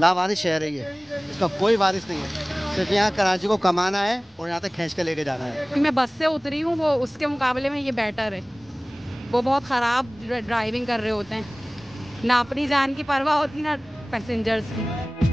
लावारिस शहर है ये, इसका कोई वारिस नहीं है। सिर्फ यहाँ कराची को कमाना है और यहाँ तक खींच के लेके जाना है। मैं बस से उतरी हूँ, वो उसके मुकाबले में ये बेटर है। वो बहुत ख़राब ड्राइविंग कर रहे होते हैं, ना अपनी जान की परवाह होती ना पैसेंजर्स की।